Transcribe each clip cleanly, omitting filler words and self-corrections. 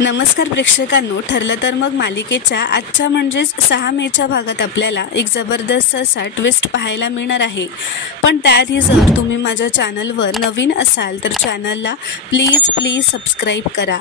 नमस्कार प्रेक्षकांनो, ठरलं तर मग मालिकेच्या आजच्या म्हणजेच 6 मेच्या भागात आपल्याला एक जबरदस्त असा ट्विस्ट पाहायला मिळणार आहे. पण त्याआधी जर तुम्ही माझ्या चॅनलवर नवीन असाल तर चॅनलला प्लीज सबस्क्राईब करा.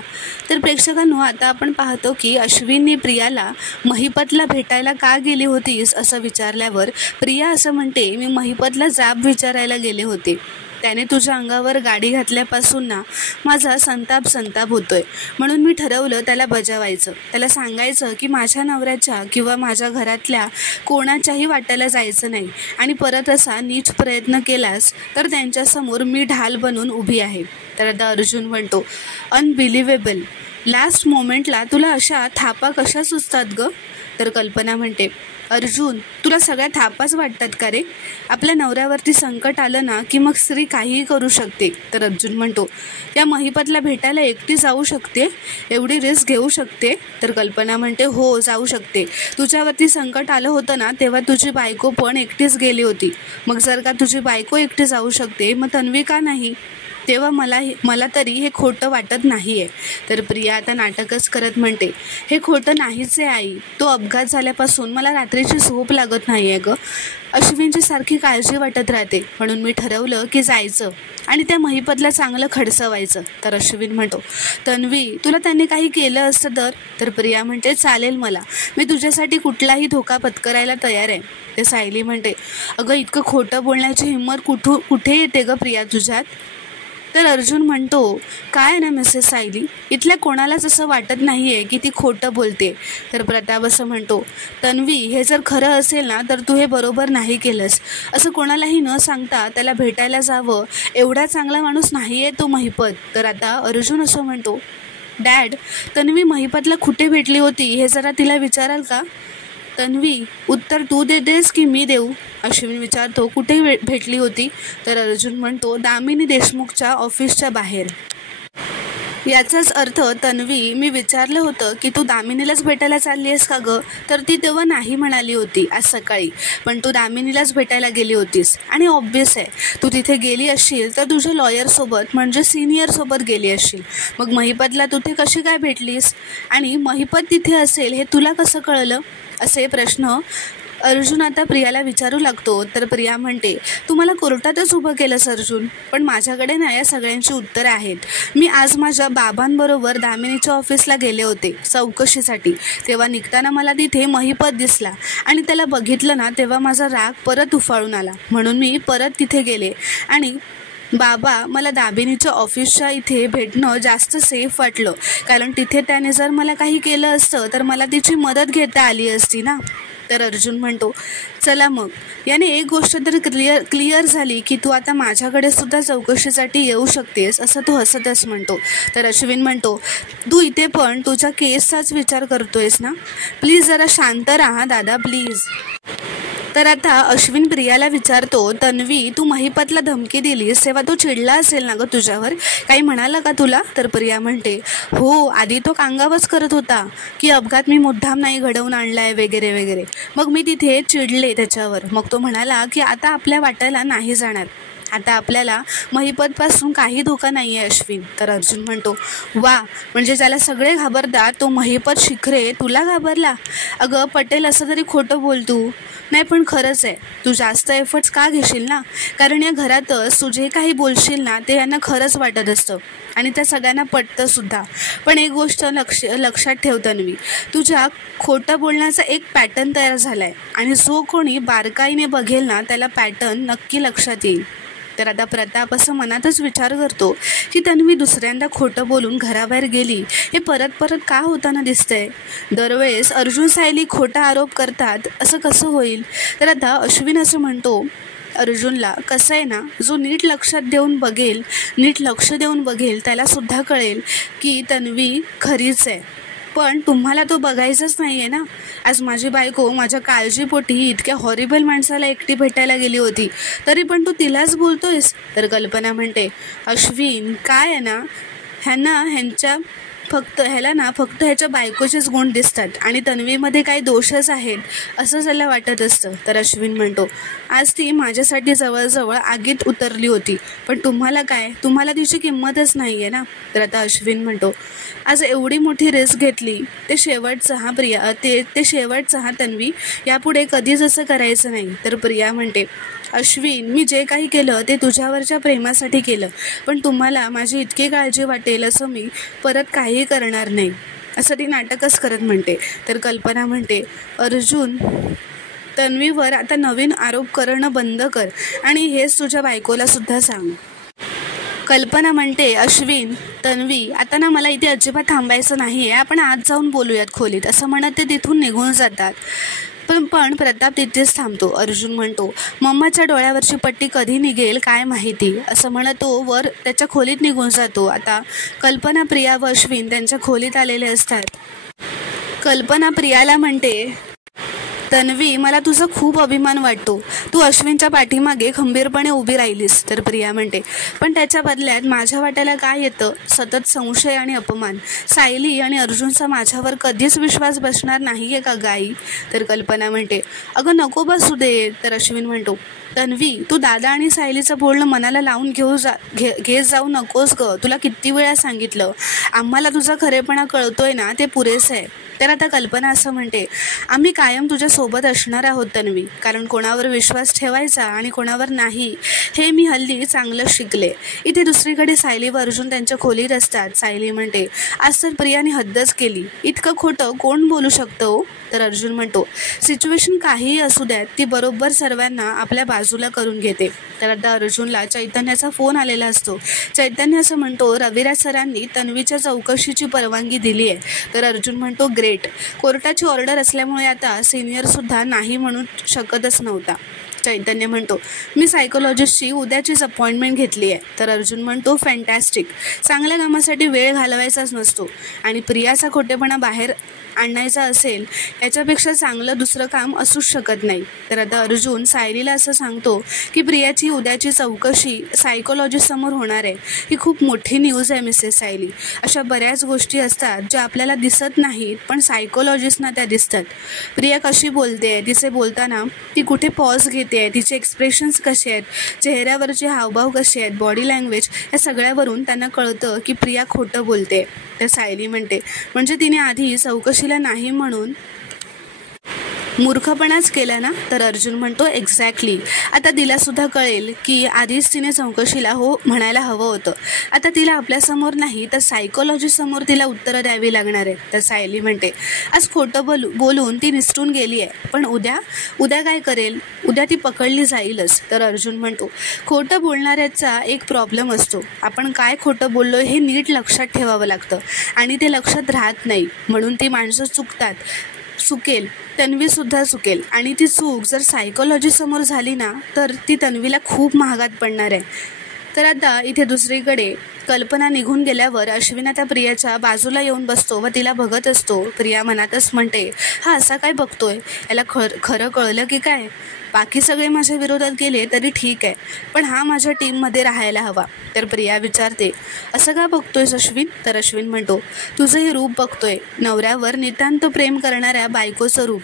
तर प्रेक्षकांनो, आता आपण पाहतो की अश्विनने प्रियाला महिपतला भेटायला का गेली होतीस असं विचारल्यावर प्रिया असं म्हणते, मी महिपतला जाब विचारायला गेले होते. त्याने तुझ्या अंगावर गाडी घातल्यापासून ना माझा संताप होतोय, म्हणून मी ठरवलं त्याला बजावायचं. त्याला सांगायचं की माझ्या नवऱ्याच्या किंवा माझ्या घरातल्या कोणाच्याही वाट्याला जायचं नाही आणि परत असा नीच प्रयत्न केलास तर त्यांच्यासमोर मी ढाल बनून उभी आहे. तर आता अर्जुन म्हणतो, अनबिलिव्हेबल, लास्ट मोमेंटला तुला अशा थापा कशा सुचतात ग? तर कल्पना म्हणते, अर्जुन, तुला सगळ्या थापाच वाटतात का रे? आपल्या नवऱ्यावरती संकट आलं ना की मग स्त्री काहीही करू शकते. तर अर्जुन म्हणतो, या महिपतला भेटायला एकटी जाऊ शकते? एवढी रिस्क घेऊ शकते? तर कल्पना म्हणते, हो जाऊ शकते. तुझ्यावरती संकट आलं होतं ना तेव्हा तुझी बायको पण एकटीच गेली होती. मग जर का तुझी बायको एकटी जाऊ शकते मग तन्वी का नाही? तेव्हा मला तरी हे खोटं वाटत नाही आहे. तर प्रिया आता नाटकच करत म्हणते, हे खोटं नाहीच आहे आई. तो अपघात झाल्यापासून मला रात्रीची झोप लागत नाही आहे ग. अश्विनची सारखी काळजी वाटत राहते, म्हणून मी ठरवलं की जायचं आणि त्या महिपतला चांगलं खडसवायचं. तर अश्विन म्हणतो, तन्वी, तुला त्यांनी काही केलं असतं तर? प्रिया म्हणते, चालेल मला, मी तुझ्यासाठी कुठलाही धोका पत्करायला तयार आहे. ते सायली म्हणते, अगं इतकं खोटं बोलण्याची हिंमत कुठे येते ग प्रिया तुझ्यात? तर अर्जुन म्हणतो, काय ना मिसेस सायली, इथल्या कोणालाच असं वाटत नाही आहे की ती खोटं बोलते. तर प्रताप असं म्हणतो, तन्वी, हे जर खरं असेल ना तर तू हे बरोबर नाही केलंस. असं कोणालाही न सांगता त्याला भेटायला जावं, एवढा चांगला माणूस नाही आहे तो महिपत. तर आता अर्जुन असं म्हणतो, डॅड, तन्वी महिपतला कुठे भेटली होती हे जरा तिला विचाराल का? तन्वी, उत्तर तू देतेस की मी देऊ? अश्विन विचारतो, कुठे भेटली होती? तर अर्जुन म्हणतो, दामिनी देशमुखच्या ऑफिसच्या बाहेर. याचाच अर्थ, तन्वी, मी विचारलं होतं की तू दामिनीलाच भेटायला चालली आहेस का गं? तर ती तेव्हा नाही म्हणाली होती आज सकाळी, पण तू दामिनीलाच भेटायला गेली होतीस. आणि ऑब्व्हियस आहे, तू तिथे गेली असशील तर तुझ्या लॉयरसोबत म्हणजे सिनियरसोबत गेली असशील. मग महिपतला तू ते कशी काय भेटलीस? आणि महिपत तिथे असेल हे तुला कसं कळलं? असे प्रश्न अर्जुन आता प्रियाला विचारू लागतो. तर प्रिया म्हणते, तू मला कोर्टातच उभं केलंस अर्जुन, पण माझ्याकडे ना या सगळ्यांची उत्तरं आहेत. मी आज माझ्या बाबांबरोबर दामिनीच्या ऑफिसला गेले होते चौकशीसाठी. तेव्हा निघताना मला तिथे महिपत दिसला आणि त्याला बघितलं ना तेव्हा माझा राग परत उफाळून आला, म्हणून मी परत तिथे गेले. आणि बाबा, मला दामिनीच्या ऑफिसच्या इथे भेटणं जास्त सेफ वाटलं, कारण तिथे त्याने जर मला काही केलं असतं तर मला तिची मदत घेता आली असती ना. तर अर्जुन म्हणतो, चला मग, याने एक गोष्ट तर क्लिअर झाली की तू आता माझ्याकडे सुद्धा चौकशीसाठी येऊ शकतेस, असं तू हसतच म्हणतो. तर अश्विन म्हणतो, तू इथे पण तुझ्या केसचाच विचार करतोयस ना? प्लीज जरा शांत राहा दादा, प्लीज. तर आता अश्विन प्रियाला विचारतो, तन्वी, तू महिपतला धमकी दिलीस तेव्हा तो चिडला असेल ना गं तुझ्यावर? काही म्हणाला का तुला? तर प्रिया म्हणते, हो, आधी तो कांगावच करत होता की अपघात मी मुद्दाम नाही घडवून आणलाय वगैरे वगैरे. मग मी तिथे चिडले त्याच्यावर. मग तो म्हणाला की आता आपल्या वाट्याला नाही जाणार, आता आपल्याला महिपतपासून काही धोका नाही आहे अश्विन. तर अर्जुन म्हणतो, वा, म्हणजे ज्याला सगळे घाबरतात तो महिपत शिखरे तुला घाबरला? अगं पटेल, असं तरी खोटं बोल तू. नाही, पण खरंच आहे, तू जास्त एफर्ट्स का घेशील ना? कारण या घरातच तू जे काही बोलशील ना ते यांना खरंच वाटत असतं आणि त्या सगळ्यांना पटतं सुद्धा. पण एक गोष्ट लक्षात ठेव तन्वी, तुझ्या खोटं बोलण्याचा एक पॅटर्न तयार झाला आहे आणि जो कोणी बारकाईने बघेल ना त्याला पॅटर्न नक्की लक्षात येईल. तर आता प्रताप असं मनातच विचार करतो की तन्वी दुसऱ्यांदा खोटं बोलून घराबाहेर गेली हे परत का होताना दिसतंय? दरवेळेस अर्जुन सायली खोटा आरोप करतात, असं कसं होईल? तर आता अश्विन असं म्हणतो अर्जुनला, कसं आहे ना, जो नीट लक्ष देऊन बघेल त्यालासुद्धा कळेल की तन्वी खरीच आहे. पण तुम्हाला तो बघायचाच नाही आहे ना. आज माझी बायको माझ्या काळजीपोटी इतक्या हॉरिबल माणसाला एकटी भेटायला गेली होती, तरी पण तू तिलाच बोलतोयस. तर कल्पना म्हणते, अश्विन, काय आहे ना, फक्त ह्याच्या बायकोचेच गुण दिसतात आणि तन्वीमध्ये काही दोषच आहेत असं त्याला वाटत असतं. तर अश्विन म्हणतो, आज ती माझ्यासाठी जवळजवळ आगीत उतरली होती, पण तुम्हाला काय, तुम्हाला तिची किंमतच नाही आहे ना. तर आता अश्विन म्हणतो, आज एवढी मोठी रिस्क घेतली, ते शेवटचं हा प्रिया, ते शेवटचं हा तन्वी, यापुढे कधीच असं करायचं नाही. तर प्रिया म्हणते, अश्विन, मी जे काही केलं ते तुझ्यावरच्या प्रेमासाठी केलं, पण तुम्हाला माझी इतकी काळजी वाटेल असं मी परत काहीही करणार नाही, असं ती नाटकच करत म्हणते. तर कल्पना म्हणते, अर्जुन, तन्वीवर आता नवीन आरोप करणं बंद कर आणि हेच तुझ्या बायकोला सुद्धा सांग. कल्पना म्हणते, अश्विन, तन्वी, आता ना मला इथे अजिबात थांबायचं नाही आहे, आपण आत जाऊन बोलूयात खोलीत, असं म्हणत ते तिथून निघून जातात. पण प्रताप तिथेच थांबतो. अर्जुन म्हणतो, मम्माच्या डोळ्यावरची पट्टी कधी निघेल काय माहिती, असं म्हणत तो वर त्याच्या खोलीत निघून जातो. आता कल्पना, प्रिया व अश्विन त्यांच्या खोलीत आलेले असतात. कल्पना प्रियाला म्हणते, तन्वी, मला तुझा खूप अभिमान वाटतो, तू अश्विनच्या पाठीमागे खंबीरपणे उभी राहिलीस. तर प्रिया म्हणते, पण त्याच्या बदल्यात माझ्या वाट्याला काय येतं, सतत संशय आणि अपमान. सायली आणि अर्जुनचा माझ्यावर कधीच विश्वास बसणार नाही आहे का गाई. तर कल्पना म्हणते, अगं नको बसू दे. तर अश्विन म्हणतो, तन्वी, तू दादा आणि सायलीचं बोलणं मनाला लावून घेत जाऊ नकोस ग, तुला किती वेळा सांगितलं, आम्हाला तुझा खरेपणा कळतोय ना, ते पुरेसं आहे. तर आता कल्पना असं म्हणते, आम्ही कायम तुझ्यासोबत असणार आहोत तन्वी, कारण कोणावर विश्वास ठेवायचा आणि कोणावर नाही हे मी हल्ली चांगलं शिकले. इथे दुसरीकडे सायली व अर्जुन त्यांच्या खोलीत असतात. सायली म्हणते, आज तर प्रियाने हद्दच केली, इतकं खोटं कोण बोलू शकतं हो. तर अर्जुन म्हणतो, सिच्युएशन काहीही असू द्यात, ती बरोबर सर्वांना आपल्या बाजूला करून घेते. तर आता अर्जुनला चैतन्याचा फोन आलेला असतो. चैतन्य असं म्हणतो, रविराज सरांनी तन्वीच्या चौकशीची परवानगी दिली आहे. तर अर्जुन म्हणतो, ग्रेट, कोर्टाची ऑर्डर असल्यामुळे आता सिनियरसुद्धा नाही म्हणू शकतच नव्हता. चैतन्य म्हणतो, मी सायकोलॉजिस्टची उद्याचीच अपॉइंटमेंट घेतली आहे. तर अर्जुन म्हणतो, फॅन्टॅस्टिक, चांगल्या कामासाठी वेळ घालवायचाच नसतो आणि प्रियाचा खोटेपणा बाहेर आणायचा असेल याच्यापेक्षा चांगलं दुसरं काम असूच शकत नाही. तर आता अर्जुन सायलीला असं सांगतो की प्रियाची उद्याची चौकशी सायकोलॉजिस्टसमोर होणार आहे. ही खूप मोठी न्यूज आहे मिसेस सायली. अशा बऱ्याच गोष्टी असतात ज्या आपल्याला दिसत नाहीत पण सायकोलॉजिस्टना त्या दिसतात. प्रिया कशी बोलते, तिचे बोलताना ती कुठे पॉज घेते, तिचे एक्सप्रेशन्स कसे आहेत, चेहऱ्यावरचे हावभाव कसे आहेत, बॉडी लँग्वेज, या सगळ्यावरून त्यांना कळतं की प्रिया खोटं बोलते. तर सायली म्हणते, म्हणजे तिने आधी चौकशीला नाही म्हणून मूर्खपणाच केला ना. तर अर्जुन म्हणतो, एक्झॅक्टली, आता तिलासुद्धा कळेल की आधीच तिने चौकशीला हो म्हणायला हवं होतं. आता तिला आपल्यासमोर नाही तर सायकोलॉजीसमोर तिला उत्तरं द्यावी लागणार आहे. तर सायली म्हणते, आज खोटं बोलून ती निसटून गेली आहे, पण उद्या काय करेल, उद्या ती पकडली जाईलच. तर अर्जुन म्हणतो, खोटं बोलणाऱ्याचा एक प्रॉब्लेम असतो, आपण काय खोटं बोललो हे नीट लक्षात ठेवावं लागतं आणि ते लक्षात राहत नाही, म्हणून ती माणसं चुकेल, तन्वीसुद्धा चुकेल आणि ती चूक जर सायकोलॉजीसमोर झाली ना तर ती तन्वीला खूप महागात पडणार आहे. तर आता इथे दुसरीकडे कल्पना निघून गेल्यावर अश्विन त्या प्रियाच्या बाजूला येऊन बसतो व तिला बघत असतो. प्रिया मनातच म्हणते, हा असा काय बघतोय, याला खरं कळलं की काय, बाकी सगळे माझ्या विरोधात गेले तरी ठीक आहे पण हा माझ्या टीममध्ये राहायला हवा. तर प्रिया विचारते, असं का बघतोयस अश्विन. तर अश्विन म्हणतो, तुझं हे रूप बघतोय, नवऱ्यावर नितांत प्रेम करणाऱ्या बायकोचं रूप.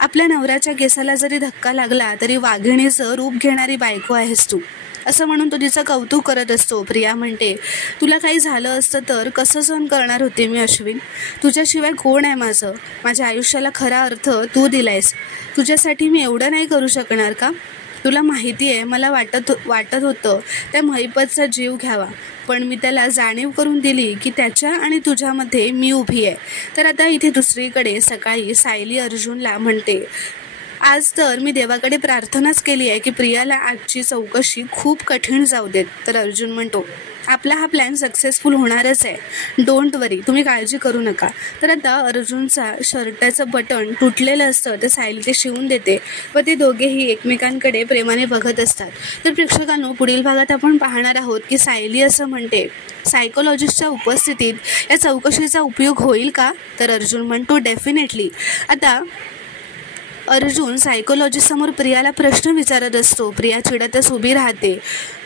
आपल्या नवऱ्याच्या केसाला जरी धक्का लागला तरी वाघिणीचं रूप घेणारी बायको आहेस तू, असं म्हणून तो तिचं कौतुक करत असतो. प्रिया म्हणते, तुला काही झालं असतं तर कसं सहन करणार होते मी अश्विन, तुझ्याशिवाय कोण आहे माझ्या आयुष्याला खरा अर्थ तू दिलायस, तुझ्यासाठी मी एवढं नाही करू शकणार का. तुला माहिती आहे मला वाटत होतं त्या महिपतचा जीव घ्यावा, पण मी त्याला जाणीव करून दिली की त्याच्या आणि तुझ्यामध्ये मी उभी आहे. तर आता इथे दुसरीकडे सकाळी सायली अर्जुनला म्हणते, आज तर मी देवाकडे प्रार्थनाच केली आहे की प्रियाला आजची चौकशी खूप कठीण जाऊ देत. तर अर्जुन म्हणतो, आपला हा प्लॅन सक्सेसफुल होणारच आहे, डोंट वरी, तुम्ही काळजी करू नका. तर आता अर्जुनचा शर्टाचं बटन तुटलेलं असतं तर सायली ते शिवून देते व ते दोघेही एकमेकांकडे प्रेमाने बघत असतात. तर प्रेक्षकांनो, पुढील भागात आपण पाहणार आहोत की सायली असं म्हणते, सायकोलॉजिस्टच्या उपस्थितीत या चौकशीचा उपयोग होईल का. तर अर्जुन म्हणतो, डेफिनेटली. आता अर्जुन सायकोलॉजिस्टसमोर प्रियाला प्रश्न विचारत असतो. प्रिया चिडतच उभी राहते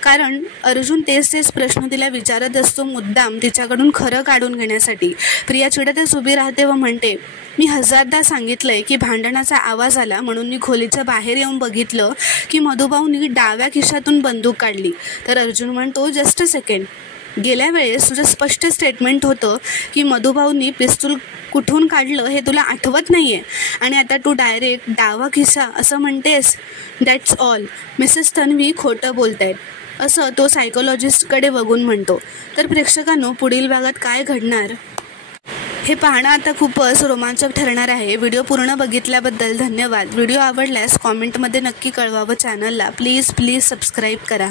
कारण अर्जुन तेच प्रश्न तिला विचारत असतो मुद्दाम तिच्याकडून खरं काढून घेण्यासाठी. प्रिया चिडतच उभी राहते व म्हणते, मी 1000दा सांगितलंय की भांडणाचा आवाज आला म्हणून मी खोलीच्या बाहेर येऊन बघितलं की मधुभाऊंनी डाव्या खिशातून बंदूक काढली. तर अर्जुन म्हणतो, जस्ट अ सेकंड, गेल्या वेळेस तुझं स्पष्ट स्टेटमेंट होतं की मधुभाऊंनी पिस्तूल कुठून काढलं हे तुला आठवत नाही आहे आणि आता तू डायरेक्ट डावा खिसा असं म्हणतेस. That's all. मिसेस तन्वी खोटं बोलतायत असं तो सायकोलॉजिस्टकडे बघून म्हणतो. तर प्रेक्षकांनो, पुढील भागात काय घडणार हे पाहणं आता खूपच रोमांचक ठरणार आहे. व्हिडिओ पूर्ण बघितल्याबद्दल धन्यवाद. व्हिडिओ आवडल्यास कॉमेंटमध्ये नक्की कळवा व चॅनलला प्लीज सबस्क्राईब करा.